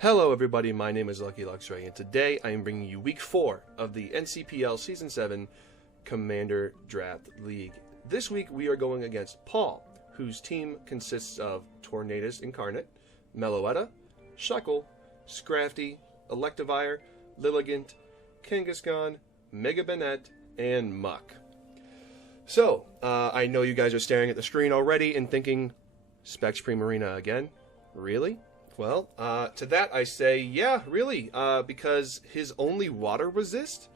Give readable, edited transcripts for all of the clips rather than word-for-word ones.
Hello everybody, my name is Lucky Luxray, and today I am bringing you week 4 of the NCPL Season 7 Commander Draft League. This week we are going against Paul, whose team consists of Tornadus Incarnate, Meloetta, Shuckle, Scrafty, Electivire, Lilligant, Kangaskhan, Mega Banette, and Muck. So, I know you guys are staring at the screen already and thinking, Specs Primarina again? Really? Well, to that I say, yeah, really, because his only water resist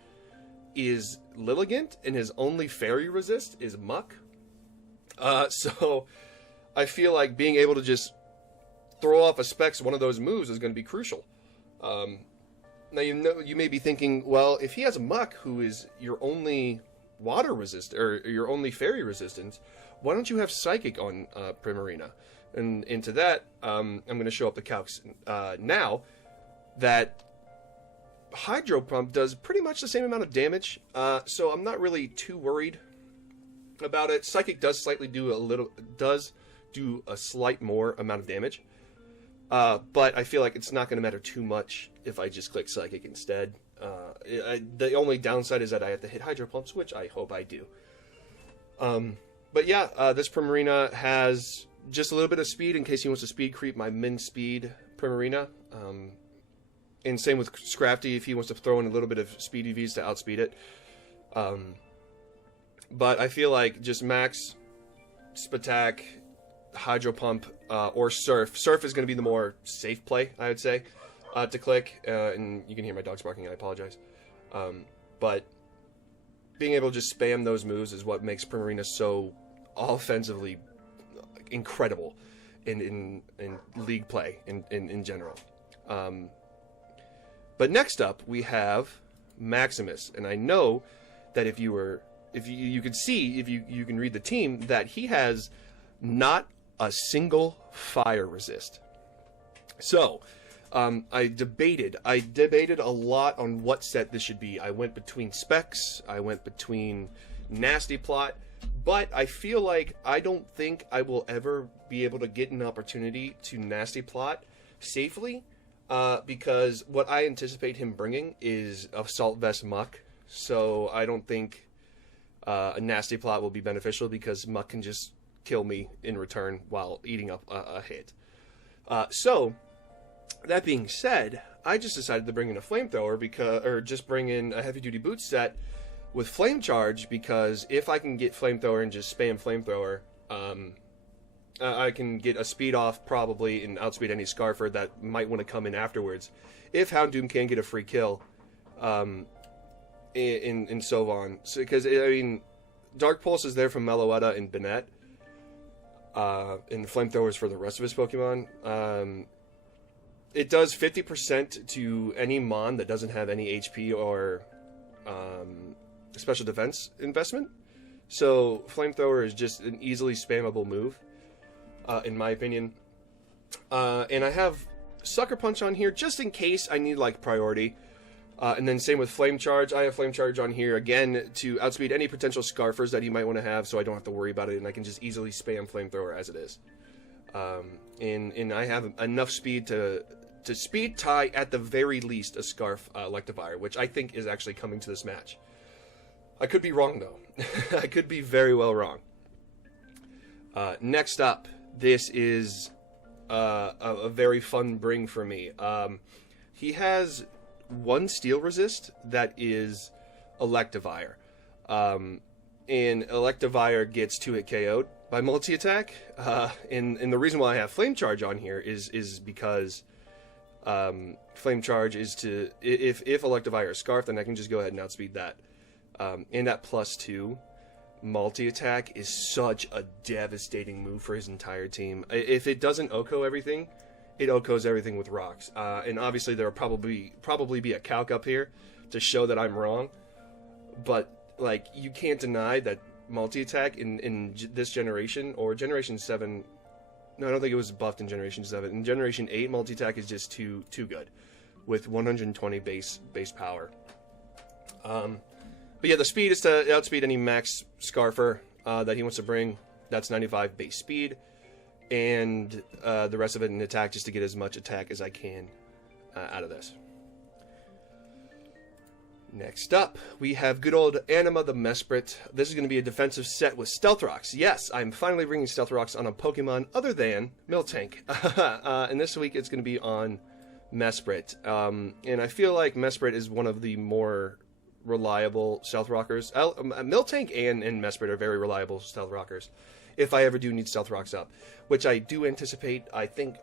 is Lilligant, and his only fairy resist is Muck. So I feel like being able to just throw off a Specs one of those moves is going to be crucial. Now, you may be thinking, well, if he has a Muck, who is your only water resist, or your only fairy resistance, why don't you have Psychic on Primarina? And into that, I'm going to show up the calcs now that Hydro Pump does pretty much the same amount of damage, so I'm not really too worried about it. Psychic does do a slight more amount of damage, but I feel like it's not going to matter too much if I just click Psychic instead. The only downside is that I have to hit Hydro Pumps, which I hope I do. But yeah, this Primarina has just a little bit of speed in case he wants to speed creep my min speed Primarina. And same with Scrafty if he wants to throw in a little bit of speed EVs to outspeed it. But I feel like just max Spatak, Hydro Pump, or Surf. Surf is going to be the more safe play, I would say, to click. And you can hear my dogs barking, I apologize. But being able to just spam those moves is what makes Primarina so offensively incredible in league play in general. But next up we have Maximus, and I know that if you can read the team, that he has not a single fire resist. So I debated a lot on what set this should be. I went between Specs, I went between Nasty Plot, but I feel like I don't think I will ever be able to get an opportunity to Nasty Plot safely, because what I anticipate him bringing is Assault Vest Muck, so I don't think a Nasty Plot will be beneficial because Muck can just kill me in return while eating up a hit. So, that being said, I just decided to bring in a Flamethrower, or just bring in a Heavy Duty Boots set with Flame Charge, because if I can get Flamethrower and just spam Flamethrower, I can get a speed off probably and outspeed any Scarfer that might want to come in afterwards. If Houndoom can get a free kill in Smogon. So, because, I mean, Dark Pulse is there from Meloetta and Banette, and Flamethrowers for the rest of his Pokemon. It does 50% to any Mon that doesn't have any HP or special defense investment. So Flamethrower is just an easily spammable move, in my opinion. And I have Sucker Punch on here just in case I need like priority. And then same with Flame Charge. I have Flame Charge on here again to outspeed any potential Scarfers that he might want to have, so I don't have to worry about it, and I can just easily spam Flamethrower as it is. And I have enough speed to speed tie at the very least a Scarf Electivire, which I think is actually coming to this match. I could be wrong though. I could be very well wrong. Next up, this is a very fun bring for me. He has one Steel Resist that is Electivire. And Electivire gets 2-hit KO'd by multi-attack. And the reason why I have Flame Charge on here is because Flame Charge is to, if Electivire is Scarf, then I can just go ahead and outspeed that. And that +2 multi-attack is such a devastating move for his entire team. If it doesn't OHKO everything, it OHKOs everything with rocks. And obviously there will probably be a calc up here to show that I'm wrong. But like, you can't deny that multi-attack in this generation, or Generation 7... No, I don't think it was buffed in Generation 7. In Generation 8, multi-attack is just too good, with 120 base power. But yeah, the speed is to outspeed any max Scarfer that he wants to bring. That's 95 base speed. and the rest of it in attack just to get as much attack as I can out of this. Next up, we have good old Anima the Mesprit. This is going to be a defensive set with Stealth Rocks. Yes, I'm finally bringing Stealth Rocks on a Pokemon other than Miltank. And this week it's going to be on Mesprit. And I feel like Mesprit is one of the more reliable Stealth Rockers. Miltank and Mesprit are very reliable Stealth Rockers. If I ever do need Stealth Rocks up, which I do anticipate, I think,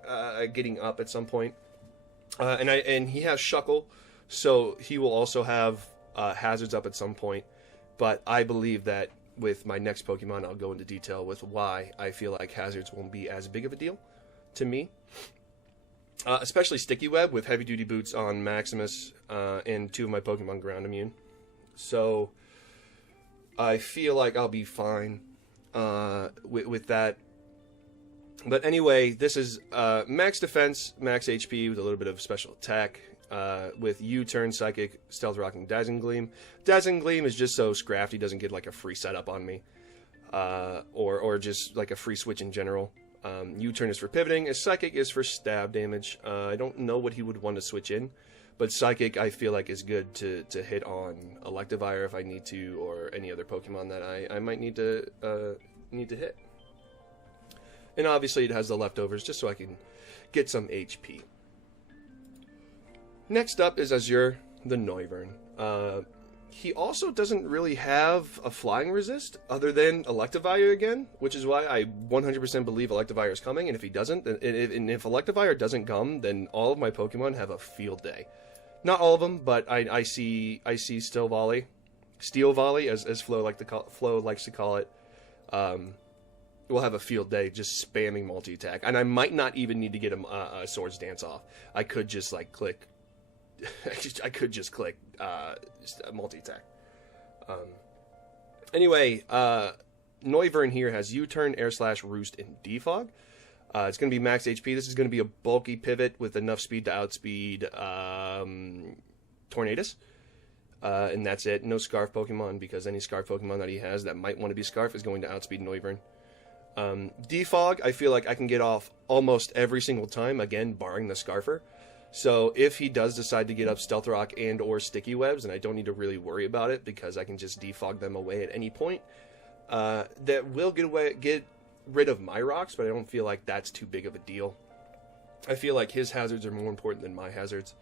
getting up at some point. And he has Shuckle. So he will also have hazards up at some point, but I believe that with my next Pokemon, I'll go into detail with why I feel like hazards won't be as big of a deal to me. Especially Sticky Web with Heavy Duty Boots on Maximus and 2 of my Pokemon ground immune. So I feel like I'll be fine with that. But anyway, this is max defense, max HP with a little bit of special attack. With U-Turn, Psychic, Stealth Rock, and Dazzling Gleam. Dazzling Gleam is just so Scrafty doesn't get like a free setup on me. Or just like a free switch in general. U-Turn is for pivoting, and Psychic is for stab damage. I don't know what he would want to switch in, but Psychic I feel like is good to hit on Electivire if I need to, or any other Pokemon that I might need to hit. And obviously it has the leftovers just so I can get some HP. Next up is Azure the Noivern. He also doesn't really have a flying resist other than Electivire again, which is why I 100% believe Electivire is coming, and if he doesn't, and if Electivire doesn't come, then all of my Pokemon have a field day. Not all of them, but I see Steel Volley, as Flo likes to call it. Will have a field day just spamming multi-attack, and I might not even need to get a Swords Dance off. I could just like click. I could just click multi-attack. Anyway, Noivern here has U-Turn, Air Slash, Roost, and Defog. It's going to be max HP. This is going to be a bulky pivot with enough speed to outspeed Tornadus. And that's it. No Scarf Pokemon, because any Scarf Pokemon that he has that might want to be Scarf is going to outspeed Noivern. Defog, I feel like I can get off almost every single time, again, barring the Scarfer. So if he does decide to get up Stealth Rock and or Sticky Webs, and I don't need to really worry about it because I can just defog them away at any point, that will get rid of my rocks, but I don't feel like that's too big of a deal. I feel like his hazards are more important than my hazards.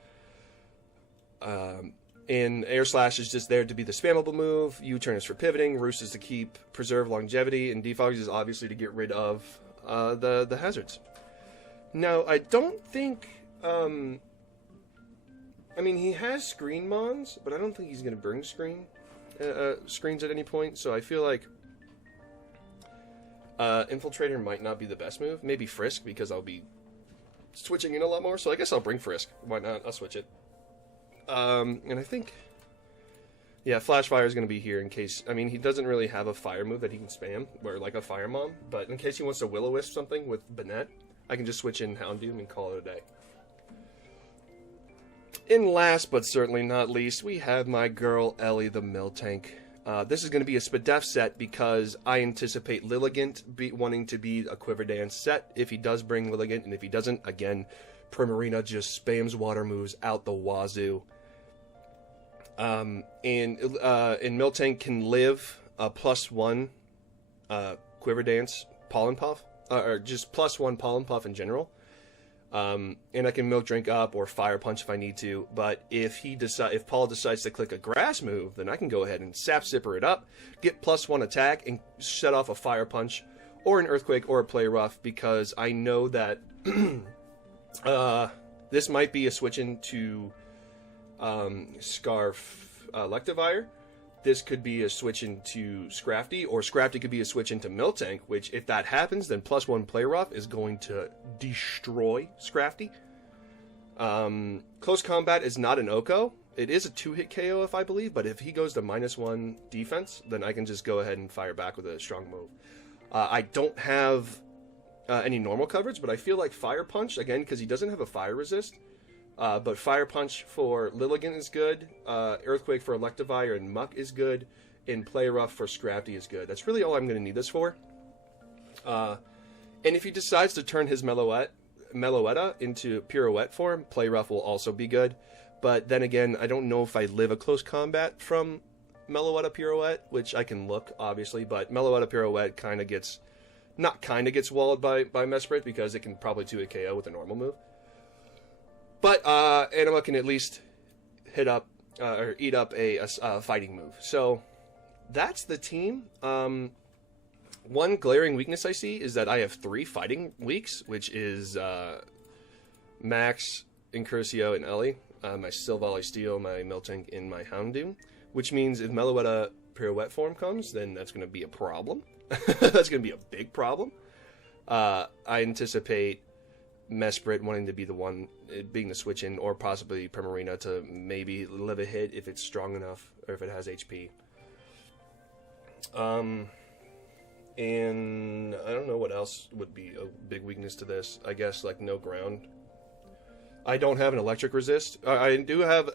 And Air Slash is just there to be the spammable move, U-Turn is for pivoting, Roost is to keep preserve longevity, and Defog is obviously to get rid of the hazards. Now, I don't think... I mean, he has Screen Mons, but I don't think he's going to bring screens at any point, so I feel like Infiltrator might not be the best move. Maybe Frisk, because I'll be switching in a lot more, so I guess I'll bring Frisk. Why not? I'll switch it. And I think... Yeah, Flash Fire is going to be here in case... I mean, he doesn't really have a fire move that he can spam, or like a Fire Mom, but in case he wants to Will-O-Wisp something with Banette, I can just switch in Houndoom and call it a day. And last but certainly not least, we have my girl Ellie the Miltank. This is going to be a Spadef set because I anticipate Lilligant wanting to be a Quiver Dance set if he does bring Lilligant, and if he doesn't, again, Primarina just spams water moves out the wazoo. And Miltank can live a +1 Quiver Dance Pollen Puff, or just +1 Pollen Puff in general. And I can Milk Drink up or Fire Punch if I need to, but if Paul decides to click a Grass move, then I can go ahead and Sap Sipper it up, get +1 attack, and set off a Fire Punch, or an Earthquake, or a Play Rough, because I know that this might be a switch into Scarf Electivire. This could be a switch into Scrafty, or Scrafty could be a switch into Miltank, which, if that happens, then +1 Play Rough is going to destroy Scrafty. Close Combat is not an Oko. It is a 2-hit KO, if I believe, but if he goes to -1 defense, then I can just go ahead and fire back with a strong move. I don't have any normal coverage, but I feel like Fire Punch, again, because he doesn't have a fire resist, but Fire Punch for Lilligant is good, Earthquake for Electivire and Muck is good, and Play Rough for Scrafty is good. That's really all I'm going to need this for. And if he decides to turn his Meloette, Meloetta into Pirouette form, Play Rough will also be good. But then again, I don't know if I live a close combat from Meloetta Pirouette, which I can look, obviously, but Meloetta Pirouette kind of gets... Not kind of gets walled by Mesprit, because it can probably 2-hit KO with a normal move. But Anima can at least hit up, or eat up a fighting move. So, that's the team. One glaring weakness I see is that I have 3 fighting weaks, which is Max, Incurcio, and Ellie. My Silvally Steel, my Miltank, and my Houndoom. Which means if Meloetta Pirouette form comes, then that's going to be a problem. That's going to be a big problem. I anticipate Mesprit wanting to be the one, being the switch in, or possibly Primarina to maybe live a hit if it's strong enough, or if it has HP. And I don't know what else would be a big weakness to this. I guess, like, no ground. I don't have an electric resist. I do have,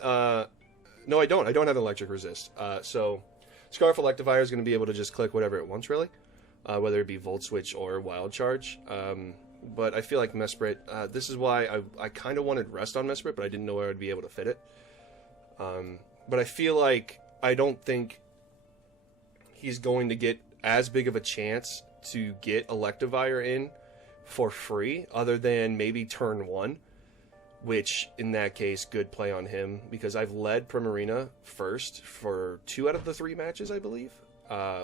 no, I don't. I don't have an electric resist. So, Scarf Electivire is going to be able to just click whatever it wants, really. Whether it be Volt Switch or Wild Charge. But I feel like Mesprit, this is why I kind of wanted Rest on Mesprit, but I didn't know where I'd be able to fit it. But I feel like I don't think he's going to get as big of a chance to get Electivire in for free, other than maybe turn 1. Which, in that case, good play on him, because I've led Primarina first for 2 out of the 3 matches, I believe.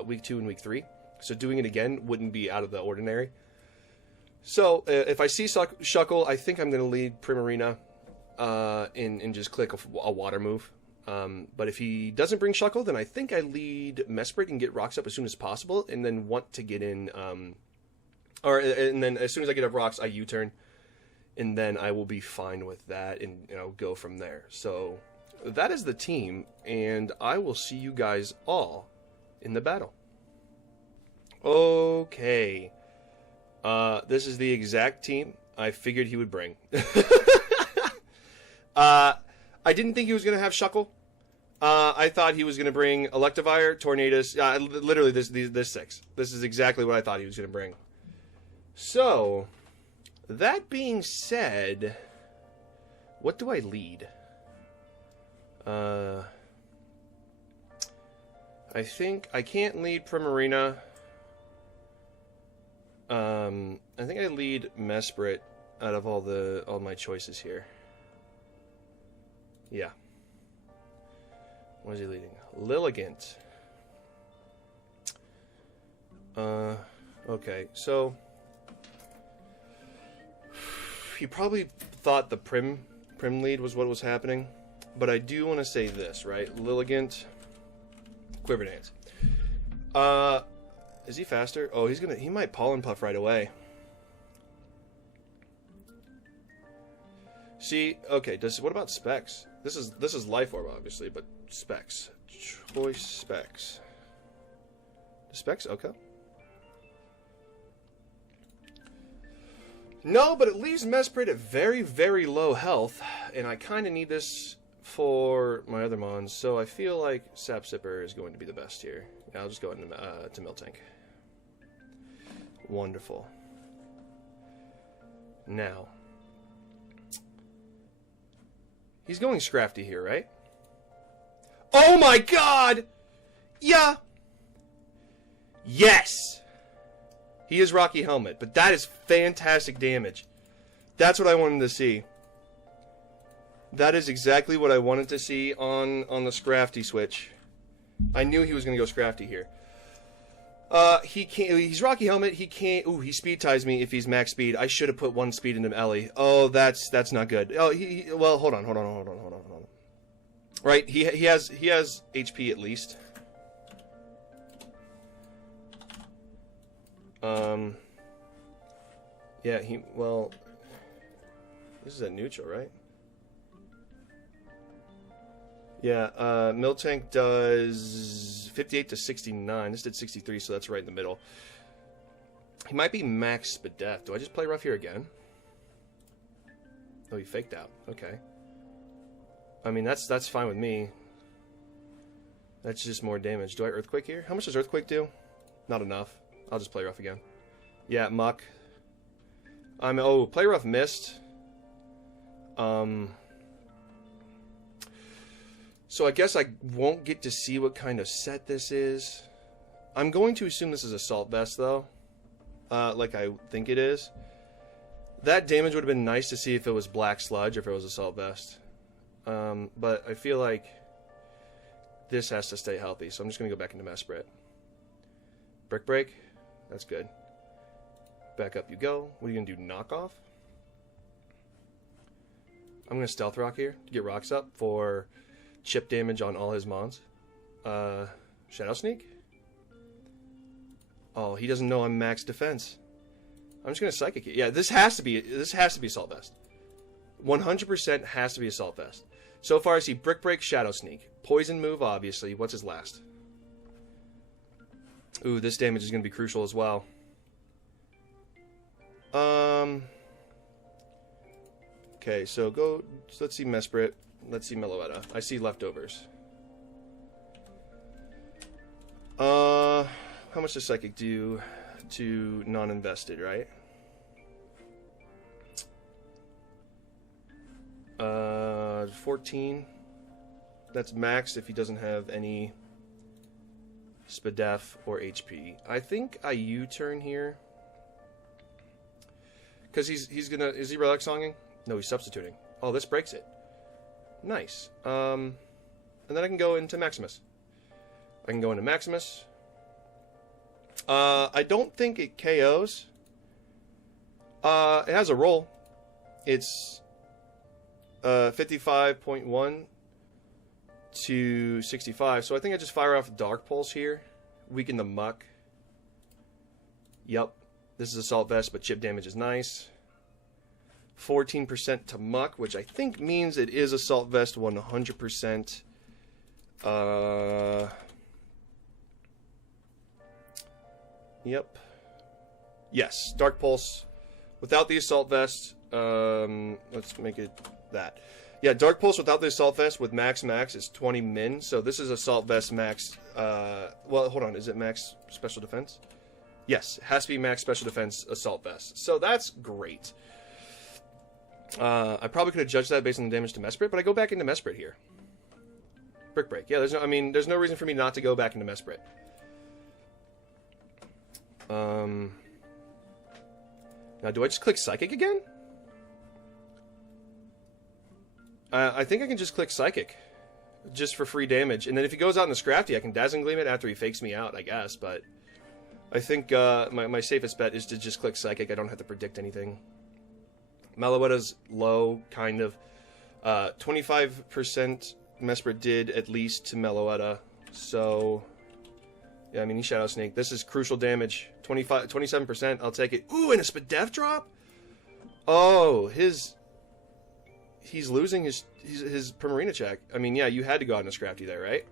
Week 2 and Week 3. So doing it again wouldn't be out of the ordinary. So, if I see Shuckle, I think I'm going to lead Primarina and just click a water move. But if he doesn't bring Shuckle, then I think I lead Mesprit and get rocks up as soon as possible, and then want to get in... and then as soon as I get up rocks, I U-turn. And then I will be fine with that and, go from there. So that is the team, and I will see you guys all in the battle. Okay. This is the exact team I figured he would bring. I didn't think he was going to have Shuckle. I thought he was going to bring Electivire, Tornadus, literally this 6. This is exactly what I thought he was going to bring. So... That being said, what do I lead? I think I can't lead Primarina. I think I lead Mesprit out of all my choices here. Yeah. What is he leading? Lilligant. Okay, so... He probably thought the Prim lead was what was happening, but I do want to say this, right? Lilligant, Quiver Dance. Is he faster? Oh, he might Pollen Puff right away. See, okay, what about Specs? This is Life Orb, obviously, but Specs. Choice Specs. Specs? Okay. No, but it leaves Mesprit at very, very low health, and I kind of need this for my other mons, so I feel like Sap Sipper is going to be the best here. Yeah, I'll just go into to Miltank. Wonderful. Now, he's going Scrafty here, right? Oh my god! Yeah! Yes! He is Rocky Helmet, but that is fantastic damage. That's what I wanted to see. That is exactly what I wanted to see on the Scrafty switch. I knew he was going to go Scrafty here. He can't. He's Rocky Helmet. He can't. Ooh, he speed ties me if he's max speed. I should have put 1 speed into Ellie. Oh, that's not good. Oh, well, hold on. Right, he has HP at least. Yeah, well, this is at neutral, right? Yeah, Miltank does 58 to 69. This did 63, so that's right in the middle. He might be max Spadef. Do I just play rough here again? Oh, he faked out. Okay. I mean, that's fine with me. That's just more damage. Do I Earthquake here? How much does Earthquake do? Not enough. I'll just play rough again. Yeah, Muck. Oh, Play Rough missed. So I guess I won't get to see what kind of set this is. I'm going to assume this is Assault Vest, though. Like I think it is. That damage would have been nice to see if it was Black Sludge or if it was Assault Vest. But I feel like this has to stay healthy, so I'm just going to go back into Mesprit. Brick Break. That's good. Back up you go. What are you going to do? Knock off? I'm going to Stealth Rock here to get rocks up for chip damage on all his mons. Shadow Sneak? Oh, he doesn't know I'm max defense. I'm just going to Psychic it. Yeah, this has to be Assault Vest. 100% has to be Assault Vest. So far I see Brick Break, Shadow Sneak. Poison move, obviously. What's his last? Ooh, this damage is going to be crucial as well. Okay, so let's see Mesprit. Let's see Meloetta. I see Leftovers. How much does Psychic do to non-invested, right? 14. That's max if he doesn't have any Spadef or HP. I think I U-turn here. Because he's gonna... Is he Relic Songing? No, he's substituting. Oh, this breaks it. Nice. And then I can go into Maximus. I can go into Maximus. I don't think it KOs. It has a roll. It's 55.1 to 65. So I think I just fire off Dark Pulse here. Weaken the Muck. Yep. This is Assault Vest, but chip damage is nice. 14% to Muck, which I think means it is Assault Vest 100%. Yep. Yes, Dark Pulse. Without the Assault Vest, let's make it that. Yeah, Dark Pulse without the Assault Vest with max is 20 min. So this is Assault Vest max. Well, hold on. Is it max Special Defense? Yes, it has to be max Special Defense Assault Vest. So that's great. I probably could have judged that based on the damage to Mesprit, but I go back into Mesprit here. Brick Break. Yeah, there's no reason for me not to go back into Mesprit. Now, do I just click Psychic again? I think I can just click Psychic. Just for free damage. And then if he goes out in the Scrafty, I can Dazzling Gleam it after he fakes me out, I guess. But I think my safest bet is to just click Psychic. I don't have to predict anything. Meloetta's low, kind of. 25% Mesprit did at least to Meloetta. So, yeah, I mean, he Shadow Snake. This is crucial damage. 27%, I'll take it. Ooh, and a Spadef drop? Oh, he's losing his Primarina check. I mean, yeah, you had to go out in a Scrafty there, right?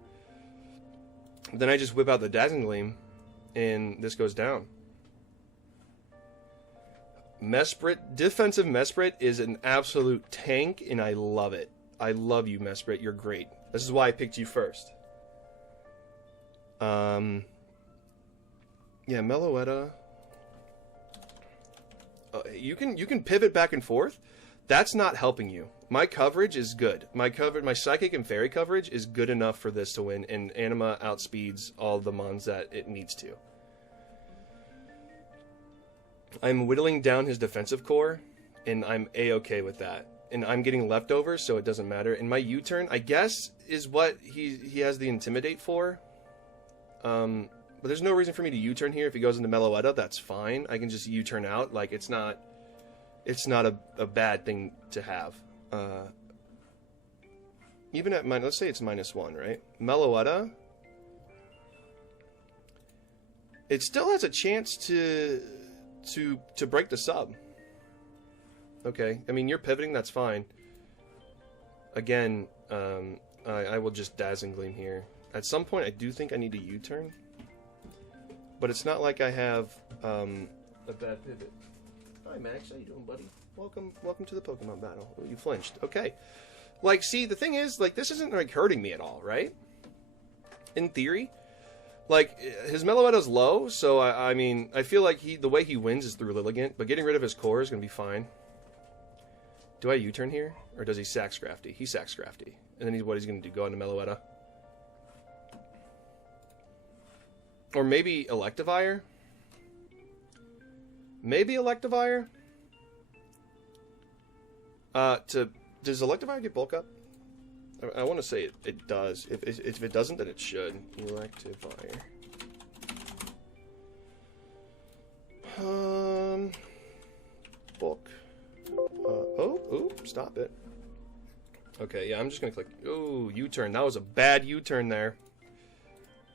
Then I just whip out the Dazzling Gleam, and this goes down. Mesprit, defensive Mesprit is an absolute tank, and I love it. I love you, Mesprit. You're great. This is why I picked you first. Yeah, Meloetta. You can pivot back and forth. That's not helping you. My coverage is good. My Psychic and Fairy coverage is good enough for this to win, and Anima outspeeds all the mons that it needs to. I'm whittling down his defensive core, and I'm A-okay with that. And I'm getting leftovers, so it doesn't matter. And my U-turn, I guess, is what he has the Intimidate for. But there's no reason for me to U-turn here. If he goes into Meloetta, that's fine. I can just U-turn out. Like, it's not a bad thing to have. Even at let's say it's -1, right? Meloetta, it still has a chance to break the sub. Okay, I mean, you're pivoting, that's fine. Again, I will just Dazzling Gleam here. At some point, I do think I need to U-turn. But it's not like I have a bad pivot. Hi, Max. How you doing, buddy? Welcome to the Pokemon battle. Oh, you flinched. Okay. Like, see, the thing is, like, this isn't, like, hurting me at all, right? In theory. Like, his Meloetta's low, so I mean, I feel like the way he wins is through Lilligant, but getting rid of his core is going to be fine. Do I U-turn here? Or does he sack Scrafty? He sacks Scrafty. And then he's going to do? Go into Meloetta? Or maybe Electivire? Maybe Electivire? Does Electivire get bulk up? I want to say it does. If it doesn't, then it should. Electivire. Bulk. Oh, stop it. Okay, yeah, I'm just gonna click. Oh, U-turn. That was a bad U-turn there.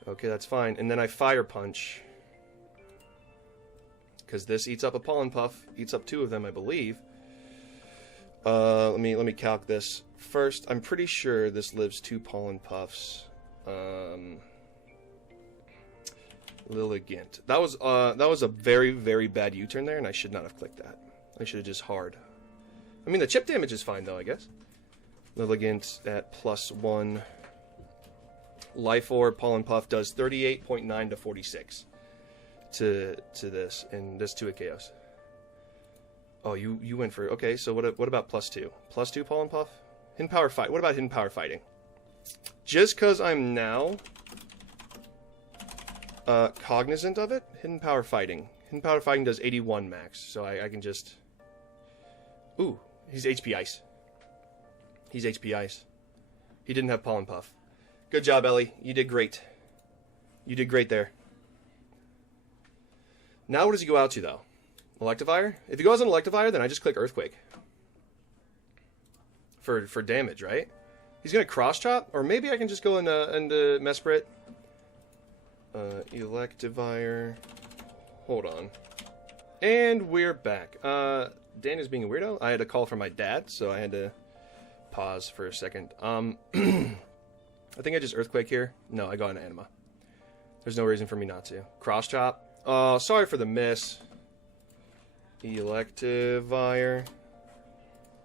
Okay, that's fine. And then I Fire Punch. Because this eats up a Pollen Puff. Eats up 2 of them, I believe. Let me calc this. First, I'm pretty sure this lives 2 Pollen Puffs. Lilligant. That was a very, very bad U-turn there, and I should not have clicked that. I should have just hard. I mean, the chip damage is fine, though, I guess. Lilligant at +1. Life Orb, Pollen Puff does 38.9 to 46 to this, and this 2 at Chaos. Oh, you went for... Okay, so what about +2? +2 Pollen Puff? Hidden Power Fight. What about Hidden Power Fighting? Just because I'm now cognizant of it, Hidden Power Fighting. Hidden Power Fighting does 81 max, so I can just... Ooh, he's HP Ice. He's HP Ice. He didn't have Pollen Puff. Good job, Ellie. You did great. You did great there. Now what does he go out to, though? Electivire? If he goes on Electivire, then I just click Earthquake. For damage, right? He's going to Cross Chop? Or maybe I can just go into Mesprit. Electivire. Hold on. And we're back. Dan is being a weirdo. I had a call from my dad, so I had to pause for a second. I think I just Earthquake here. No, I got an Anima. There's no reason for me not to. Cross Chop. Oh, sorry for the miss. Electivire.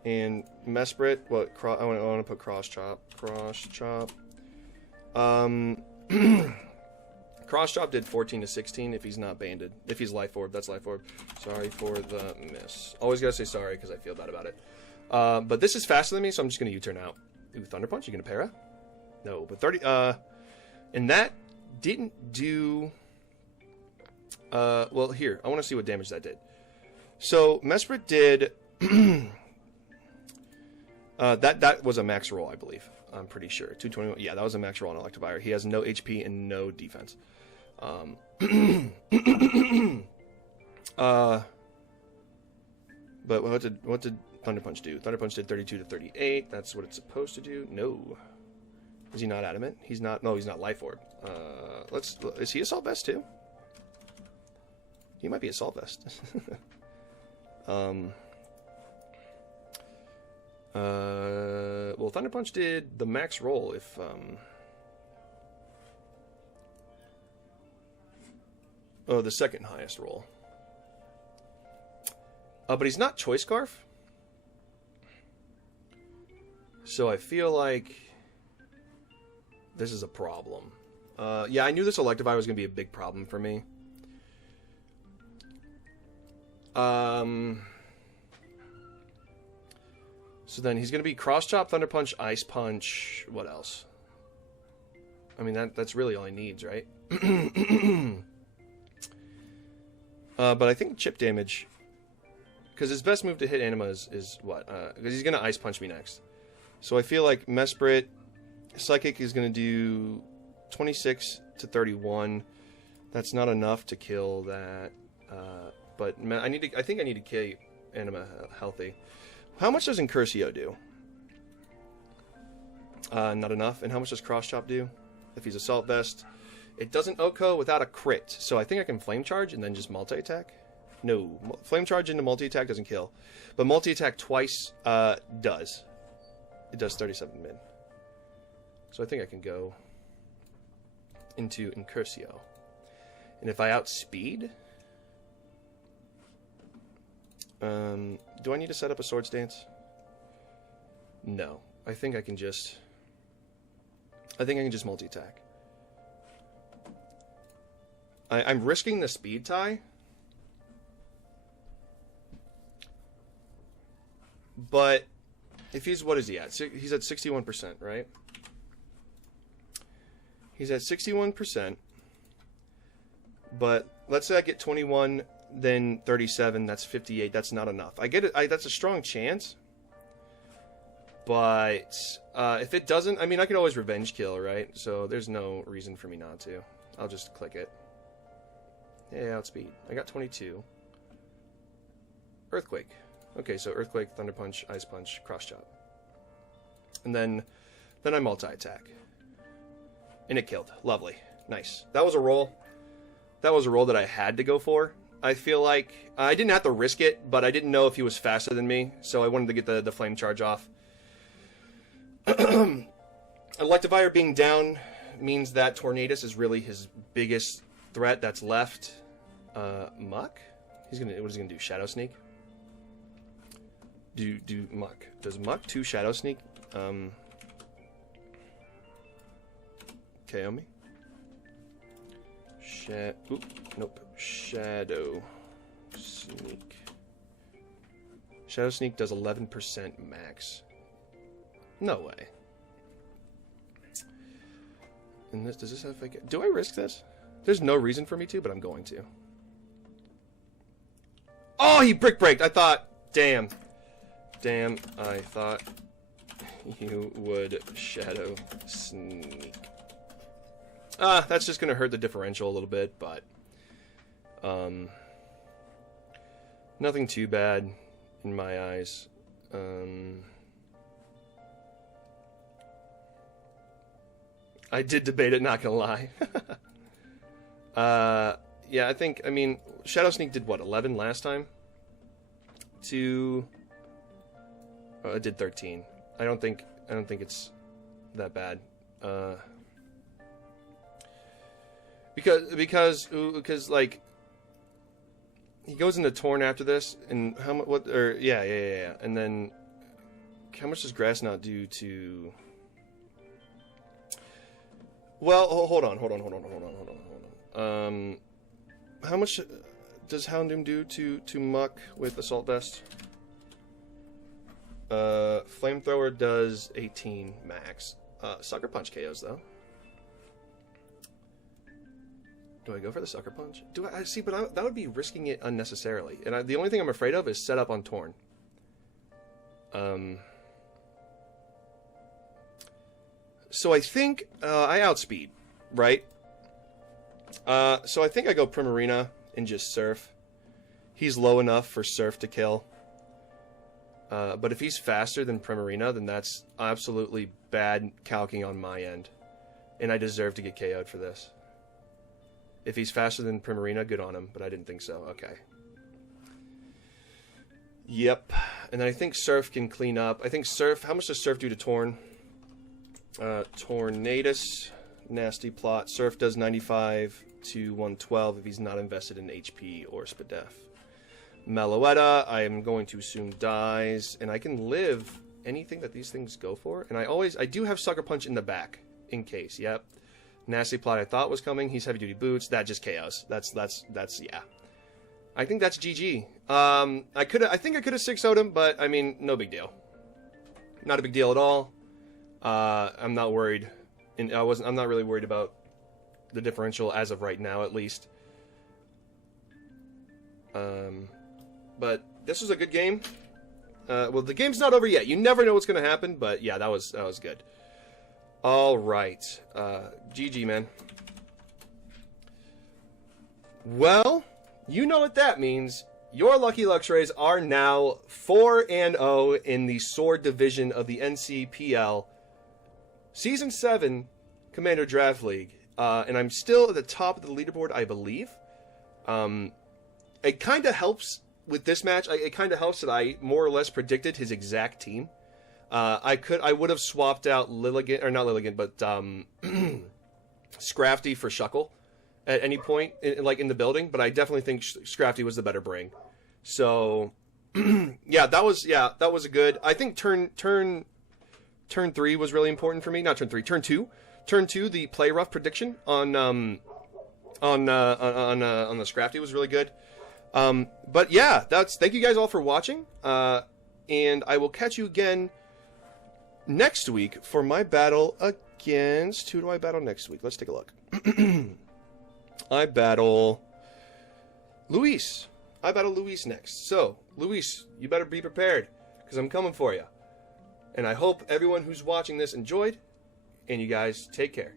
And Mesprit. What? I want to put Cross Chop. Cross Chop. Cross Chop did 14 to 16 if he's not banded. If he's Life Orb, that's Life Orb. Sorry for the miss. Always gotta say sorry because I feel bad about it. But this is faster than me, so I'm just gonna U-turn out. Ooh, Thunder Punch? You gonna para? No, but 30. And that didn't do. Well, here I want to see what damage that did. So Mesprit did. That was a max roll, I believe. I'm pretty sure 221. Yeah, that was a max roll on Electivire. He has no HP and no defense. But what did Thunder Punch do? Thunder Punch did 32 to 38. That's what it's supposed to do. No. Is he not Adamant? He's not. No, he's not Life Orb. Is he Assault Vest too? He might be Assault Vest. Well, Thunder Punch did the max roll if, Oh, the second highest roll. But he's not Choice Scarf. So I feel like this is a problem. Yeah, I knew this Electivire was going to be a big problem for me. So then he's going to be Cross Chop, Thunder Punch, Ice Punch. What else? I mean, that's really all he needs, right? But I think chip damage... Because his best move to hit Anima is what? Because he's going to Ice Punch me next. So I feel like Mesprit, Psychic is going to do 26 to 31. That's not enough to kill that. But I think I need to kill Anima healthy. How much does Incursio do? Not enough. And how much does Cross Chop do? If he's Assault Vest. It doesn't OHKO without a crit. So I think I can Flame Charge and then just multi-attack. No. Flame Charge into multi-attack doesn't kill. But multi-attack twice does. It does 37 mid. So I think I can go into Incursio. And if I outspeed... do I need to set up a Swords Dance? No. I think I can just multi-attack. I'm risking the speed tie. But if he's, what is he at? He's at 61%, right? He's at 61%. But let's say I get 21, then 37, that's 58. That's not enough. I get it. That's a strong chance. But if it doesn't, I mean, I could always revenge kill, right? So there's no reason for me not to. I'll just click it. Yeah, outspeed. I got 22. Earthquake. Okay, so Earthquake, Thunder Punch, Ice Punch, Cross Chop. And then I multi-attack. And it killed. Lovely. Nice. That was a roll. That was a roll that I had to go for. I feel like I didn't have to risk it, but I didn't know if he was faster than me, so I wanted to get the flame charge off. Electivire being down means that Tornadus is really his biggest threat that's left. Muck? What is he gonna do? Shadow Sneak? Do Muck. Does Muck 2 Shadow Sneak KO me? Nope. Shadow Sneak. Shadow Sneak does 11% max. No way. And this, does this have fake? Do I risk this? There's no reason for me to, but I'm going to. Oh, he brick braked. I thought, damn, I thought you would Shadow Sneak. That's just gonna hurt the differential a little bit, but nothing too bad in my eyes. I did debate it, not gonna lie. Yeah, I mean, Shadow Sneak did what, 11 last time? It did 13. I don't think it's that bad. Because like he goes into Torn after this, and yeah, and then how much does Grass Knot do to? Well, hold on. How much does Houndoom do to Muck with Assault Vest? Flamethrower does 18 max. Sucker Punch KOs though. Do I go for the Sucker Punch? Do I see? But that would be risking it unnecessarily. And the only thing I'm afraid of is set up on Torn. So I think I outspeed, right? So I think I go Primarina and just Surf. He's low enough for Surf to kill. But if he's faster than Primarina, then that's absolutely bad calcing on my end. And I deserve to get KO'd for this. If he's faster than Primarina, good on him, but I didn't think so. Okay. Yep. And then I think Surf can clean up. I think Surf... How much does Surf do to Torn? Tornadus. Nasty Plot. Surf does 95 to 112 if he's not invested in HP or Spadef. Meloetta, I am going to assume dies. And I can live anything that these things go for. And I do have Sucker Punch in the back. In case. Yep. Nasty Plot I thought was coming. He's Heavy Duty Boots. That just KOs. That's yeah. I think that's GG. I think I could have 6-0'd him, but I mean, no big deal. Not a big deal at all. I'm not worried. And I'm not really worried about the differential as of right now, at least. But this was a good game. Well, the game's not over yet. You never know what's going to happen, but yeah, that was good. All right. GG, man. Well, you know what that means. Your Lucky Luxrays are now 4-0 in the Sword Division of the NCPL Season 7 Commander Draft League. And I'm still at the top of the leaderboard, I believe. It kind of helps with this match. It kind of helps that I more or less predicted his exact team. I would have swapped out Lilligant, or not Lilligant, but Scrafty for Shuckle at any point, in the building. But I definitely think Scrafty was the better bring. So, yeah, that was a good. I think turn 3 was really important for me. Not turn 3, turn 2. Turn 2, the play rough prediction on on the Scrafty was really good. But yeah, thank you guys all for watching. And I will catch you again next week for my battle against... Who do I battle next week? Let's take a look. I battle Luis. I battle Luis next. So, Luis, you better be prepared, because I'm coming for you. And I hope everyone who's watching this enjoyed, and you guys take care.